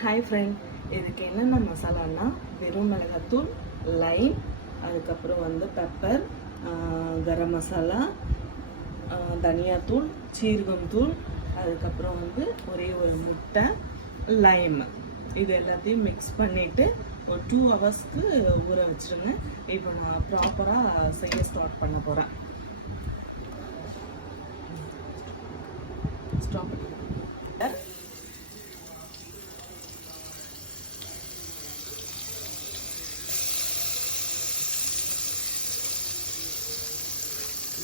Hi friend, இதுக்கு என்னென்ன மசாலான்னா வெறும் மிளகாத்தூள், லைம், அதுக்கப்புறம் வந்து பெப்பர், கரம் மசாலா, தனியாத்தூள், சீரகம் தூள், அதுக்கப்புறம் வந்து ஒரே ஒரு முட்டை, லைம், இது எல்லாத்தையும் மிக்ஸ் பண்ணிவிட்டு ஒரு 2 ஹவர்ஸ்க்கு ஊற வச்சுருங்க. இப்போ நான் ப்ராப்பராக செய்ய ஸ்டார்ட் பண்ண போகிறேன்.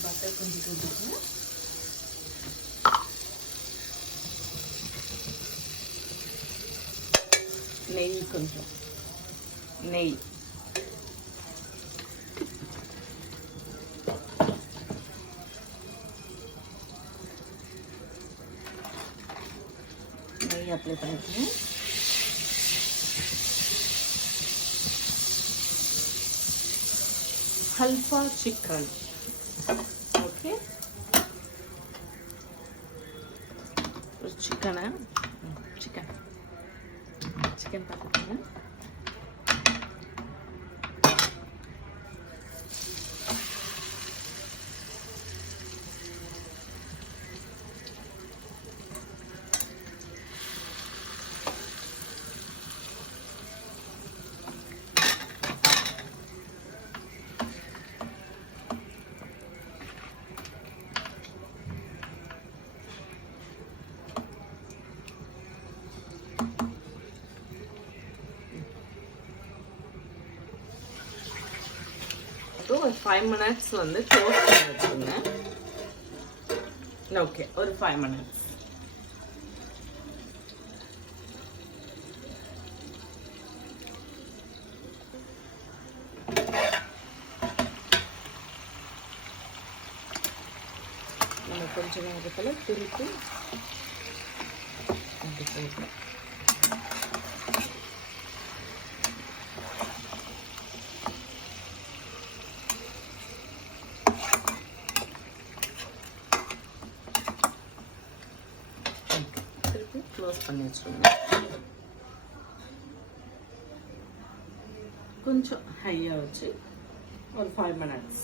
பட்டர் கொஞ்சம் போட்டுக்கணும். நெய் கொஞ்சம், நெய் அப்ளை பண்ணிக்கணும். ஹல்வா சிக்கன், ஓகே, ஒரு சிக்கன் பார்த்துக்கோங்க. ஒரு 5 minutes வந்து க்ளோஸ் பண்ணி வச்சுருங்க. ஓகே, ஒரு 5 minutes. நம்ம கொஞ்சம் நேரத்தில் திருப்பி அப்படி போய்க்கலாம். க்ளோஸ் பண்ணி வச்சுருங்க. கொஞ்சம் ஹையாக வச்சு ஒரு 5 minutes.